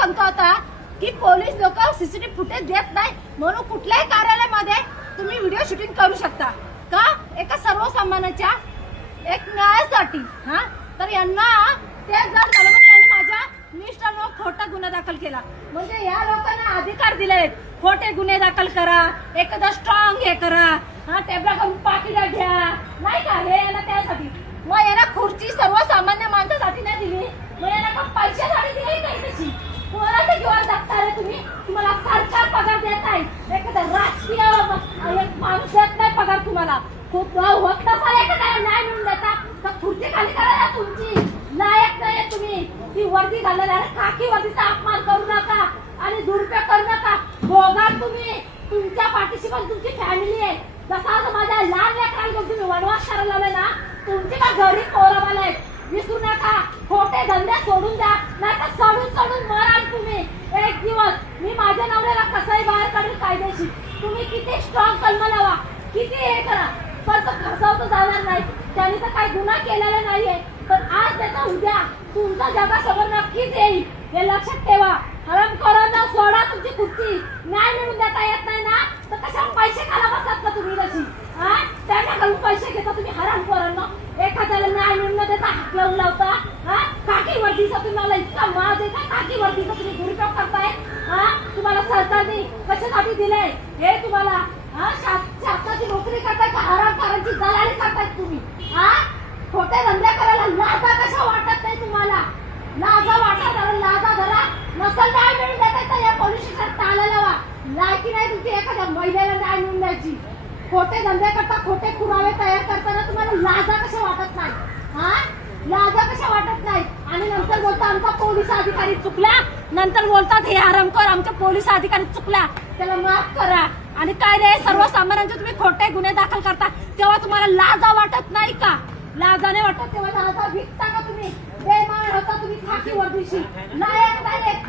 सांगतो आता की पोलीस लोक सीसीटीव्ही फुटेज देत नाही म्हणून कुठल्याही कार्यालयामध्ये तुम्ही व्हिडिओ शूटिंग करू शकता का एका सर्वसामान्याच्या एक न्यायासाठी. हा तर यांना ते जर झालं म्हणजे यांनी माझ्या मिस्टरवर खोटा गुन्हा दाखल केला म्हणजे या लोकांना अधिकार दिले खोटे गुन्हे दाखल करा एखादा स्ट्रॉंग हे करा हा टेबला करून पाकिटा घ्या नाही का हे यांना त्यासाठी. मग यांना खुर्ची सर्वसामान्य माणसासाठी नाही दिली मग यांना पैशासाठी दिली नाही तशी. कोणाच्या जीवावर जगता रे तुम्ही. तुम्हाला सरकार पगार देत आहे एखादा राजकीय एक माणूस देत नाही पगार तुम्हाला. खूप होत नसाल एखाद्याला न्याय मिळून देता तर खुर्ची खाली करा ना तुमची. लायक नाही तुम्ही ती वर्दी घालणार खाकी वर्दीचा अपमान करू नका आणि दुरुपयोग करू नका. भोगा तुम्ही तुमच्या पाठीशी पण तुमची फॅमिली आहे. जसा माझ्या लहान लेकराला तुम्ही वनवास करायला लावले ना तुमची पण घरी पोरं आहेत. विसरू नका खोटे धंदे सोडून द्या नाही तर सोडून मराल तुम्ही. एक दिवस मी माझ्या नवऱ्याला कसंही बाहेर काढून कायदेशीर. तुम्ही किती स्ट्रॉंग कलम लावा किती हे करा पण तो फसवतो जाणार नाही. त्यांनी तर काही गुन्हा केलेला नाहीये पण आज त्याचा उद्या तुमचा जगासमोर नक्कीच येईल हे लक्षात ठेवा. हरामखोरांना सोडा तुमची खुर्ची. न्याय मिळून देता येत नाही ना तर कशाला पैसे खाला बसतात का तुम्ही तशी. हा त्यांच्याकडून पैसे घेता तुम्ही हरामखोरांना. एखाद्याला न्याय मिळून देता हात लावून लावता. हा काकी वर्दीचा तुम्हाला इतका माज देता काकी वर्दीचा तुम्ही दुरुपयोग करताय. हा तुम्हाला सरकारने कशासाठी दिलंय हे तुम्हाला हा शासनाची नोकरी करताय का हरामखोरांची दलाली करताय तुम्ही. हा खोटे धंदे करायला लाजा कशा वाटत नाही तुम्हाला. लाजा वाटत लाजा धरा नसल न्याय मिळून देताय तर या पोलीस स्टेशनात ताला लावा. लायकी नाही तुमची एखाद्या महिलेला न्याय मिळून द्यायची. खोटे धंदे करता खोटे पुरावे तयार करताना तुम्हाला लाजा कशा वाटत नाही. हा लाजा कशा वाटत नाही आणि नंतर बोलता आमचा पोलीस अधिकारी चुकला. नंतर बोलतात हे आरामकर आमच्या पोलीस अधिकारी चुकला त्याला माफ करा. आणि काय रे सर्वसामान्यांचे तुम्ही खोटे गुन्हे दाखल करता तेव्हा तुम्हाला लाजा वाटत नाही का. लाजाने वाटत तेव्हा लाजा विकता का तुम्ही. बेमान होता तुम्ही खाकी वर्दीशी. नायक नाही एक